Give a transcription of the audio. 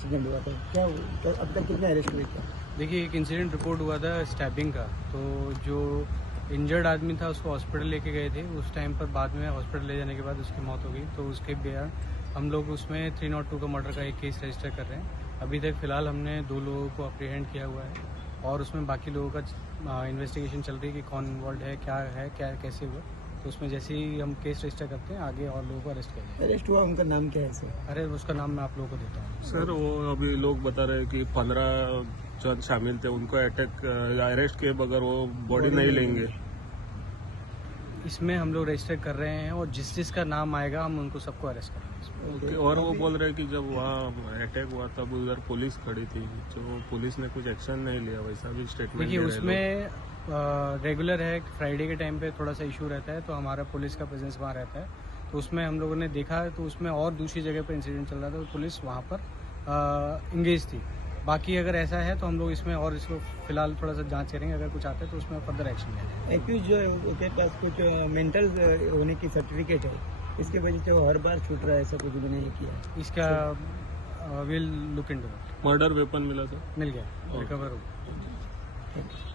Incident हुआ था, क्या अब तक कितने अरेस्ट हुए थे? देखिए, एक इंसिडेंट रिपोर्ट हुआ था स्टैबिंग का। तो जो इंजर्ड आदमी था उसको हॉस्पिटल लेके गए थे। उस टाइम पर बाद में हॉस्पिटल ले जाने के बाद उसकी मौत हो गई। तो उसके बाद हम लोग उसमें 302 का मर्डर का एक केस रजिस्टर कर रहे हैं। अभी तक फिलहाल हमने 2 लोगों को अप्रीहेंड किया हुआ है और उसमें बाकी लोगों का इन्वेस्टिगेशन चल रही है कि कौन इन्वॉल्व है, क्या कैसे हुआ। तो उसमें जैसे ही हम केस रजिस्टर करते हैं आगे और लोगों को अरेस्ट किया जाएगा। अरेस्ट हुआ उनका नाम क्या है सर? अरे उसका नाम मैं आप लोगों को देता हूँ। सर वो अभी लोग बता रहे हैं कि 15 जन शामिल थे, उनको अरेस्ट किए बगैर वो बॉडी नहीं लेंगे। इसमें हम लोग रजिस्टर कर रहे हैं और जिस जिसका नाम आएगा हम उनको सबको अरेस्ट करेंगे। ओके, और वो बोल रहे हैं कि जब वहाँ अटैक हुआ तब उधर पुलिस खड़ी थी, तो पुलिस ने कुछ एक्शन नहीं लिया, वैसा भी स्टेटमेंट। देखिए, उसमें रेगुलर है, फ्राइडे के टाइम पे थोड़ा सा इशू रहता है तो हमारा पुलिस का प्रेजेंस वहाँ रहता है। तो उसमें हम लोगों ने देखा तो उसमें और दूसरी जगह पर इंसिडेंट चल रहा था तो पुलिस वहाँ पर इंगेज थी। बाकी अगर ऐसा है तो हम लोग इसमें और इसको फिलहाल थोड़ा सा जांच करेंगे। अगर कुछ आता है तो उसमें फर्दर एक्शन लेंगे। एक्यूज जो है उसके पास कुछ मेंटल होने की सर्टिफिकेट है, इसके वजह से वो हर बार छूट रहा है, ऐसा कुछ भी नहीं किया इसका will look into. Murder weapon मिला था, मिल गया, रिकवर हो गया।